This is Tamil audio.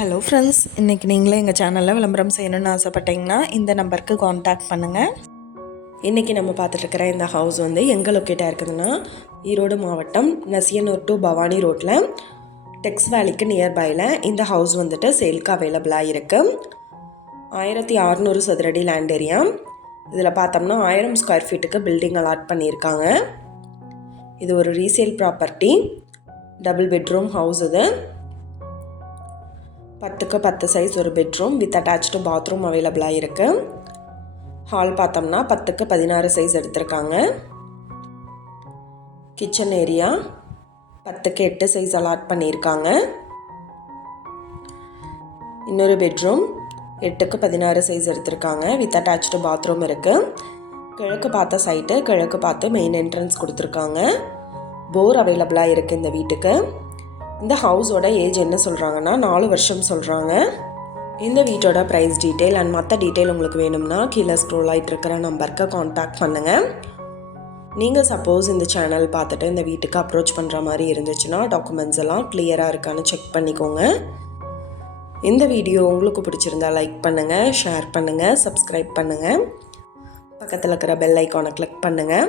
ஹலோ ஃப்ரெண்ட்ஸ் இன்றைக்கி நீங்களே எங்கள் சேனலில் விளம்பரம் செய்யணும்னு ஆசைப்பட்டீங்கன்னா இந்த நம்பருக்கு காண்டாக்ட் பண்ணுங்கள் இன்றைக்கி நம்ம பார்த்துட்ருக்கிற இந்த ஹவுஸ் வந்து எங்கே லொக்கேட்டாக இருக்குதுன்னா ஈரோடு மாவட்டம் நசியனூர் டு பவானி ரோட்டில் டெக்ஸ் வேலிக்கு நியர்பையில் இந்த ஹவுஸ் வந்துட்டு சேல்க்கு அவைலபிளாக இருக்குது ஆயிரத்தி அறநூறு சதுரடி லேண்ட் ஏரியா இதில் பார்த்தோம்னா ஆயிரம் ஸ்கொயர் ஃபீட்டுக்கு பில்டிங் அலாட் பண்ணியிருக்காங்க. இது ஒரு resale property double bedroom house இது. பத்துக்கு பத்து சைஸ் ஒரு பெட்ரூம் வித் அட்டாச்சு பாத்ரூம் அவைலபிளாக இருக்குது ஹால் பார்த்தோம்னா பத்துக்கு பதினாறு சைஸ் எடுத்திருக்காங்க. கிச்சன் ஏரியா பத்துக்கு எட்டு சைஸ் அலாட் பண்ணியிருக்காங்க. இன்னொரு பெட்ரூம் எட்டுக்கு பதினாறு சைஸ் எடுத்திருக்காங்க. வித் அட்டாச்சு பாத்ரூம் இருக்குது கிழக்கு பார்த்த சைட்டு கிழக்கு பார்த்து மெயின் என்ட்ரன்ஸ் கொடுத்துருக்காங்க. போர் அவைலபிளாக இருக்குது இந்த வீட்டுக்கு. இந்த ஹவுஸோட ஏஜ் என்ன சொல்கிறாங்கன்னா நாலு வருஷம் சொல்கிறாங்க இந்த வீட்டோட ப்ரைஸ் டீட்டெயில் அண்ட் மற்ற டீட்டெயில் உங்களுக்கு வேணும்னா கீழே ஸ்க்ரோல் ஆகிட்டு இருக்கிற நம்பருக்கு காண்டாக்ட் பண்ணுங்கள் நீங்கள் சப்போஸ் இந்த சேனல் பார்த்துட்டு இந்த வீட்டுக்கு அப்ரோச் பண்ணுற மாதிரி இருந்துச்சுன்னா டாக்குமெண்ட்ஸ் எல்லாம் கிளியராக இருக்கான்னு செக் பண்ணிக்கோங்க. இந்த வீடியோ உங்களுக்கு பிடிச்சிருந்தா லைக் பண்ணுங்கள் ஷேர் பண்ணுங்கள் சப்ஸ்கிரைப் பண்ணுங்கள் பக்கத்தில் இருக்கிற பெல் ஐக்கானை கிளிக் பண்ணுங்கள்